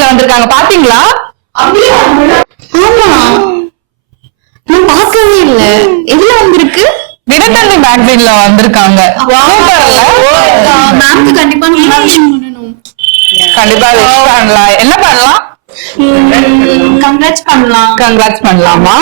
மேகசின்ல வந்திருக்காங்க, பாத்தீங்களா? ஆமா, நான் பார்க்கவே இல்ல. எதுல வந்திருக்கு? தினத்தந்தி மேகசின்ல வந்திருக்காங்க. மேம்க்கு கண்டிப்பா கண்டிப்பா விஷ் பண்ணலாம். என்ன பண்ணலாம்? கங்க்ராட்ஸ் பண்ணலாமா?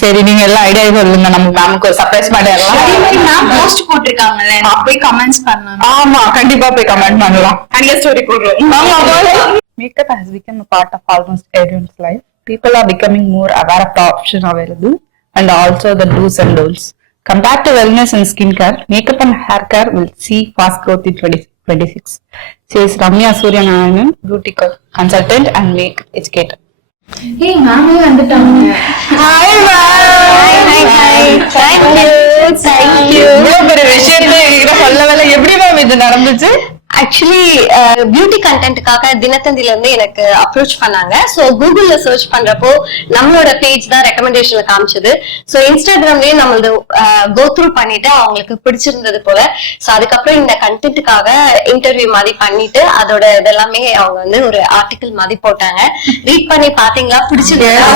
சரி, நீங்க எல்லாம் ஐடியா சொல்லுங்க. நம்ம மேமுக்கு ஒரு சர்ப்ரைஸ் பண்ணிடலாம். மேம் போஸ்ட் போட்டிருக்காங்கல்ல, போய் கமெண்ட்ஸ் பண்ணலாம். ஆமா, கண்டிப்பா போய் கமெண்ட் பண்ணலாம். அங்க ஸ்டோரி போடுறோம். Makeup has become a part of almost everyone's life. People are becoming more aware of the options available and also the do's and don'ts. Compared to wellness and skincare, makeup and hair care will see fast growth in 2026. Says Ramya Suryanarayanan, beauty consultant and makeup educator. Hey, மாமே வந்துட்டாங்க. Hi ma'am. Hi. Thank you. இவ்வளவு பெரிய விஷயத்தை என்கிட்ட சொல்லவே. எப்படி ma'am இது நடந்துச்சு? ஆக்சுவலி பியூட்டி கண்டென்ட்டுக்காக தினத்தந்தில இருந்து எனக்கு அப்ரோச் பண்ணாங்க. சோ கூகுள்ல சர்ச் பண்றப்போ நம்மளோட பேஜ் தான் ரெக்கமெண்டேஷன்ல காமிச்சது. சோ இன்ஸ்டாகிராம்லயே நம்மளது கோ த்ரூ பண்ணிட்டு அவங்களுக்கு பிடிச்சிருந்தது போல. சோ அதுக்கப்புறம் இந்த கண்டென்ட்டுக்காக இன்டர்வியூ மாதிரி பண்ணிட்டு அதோட இதெல்லாமே அவங்க வந்து ஒரு ஆர்டிகிள் மாதிரி போட்டாங்க. ரீட் பண்ணி பாத்தீங்களா? பிடிச்சிருந்தா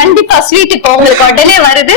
கண்டிப்பா ஸ்வீட் இப்போ உங்களுக்கு உடனே வருது.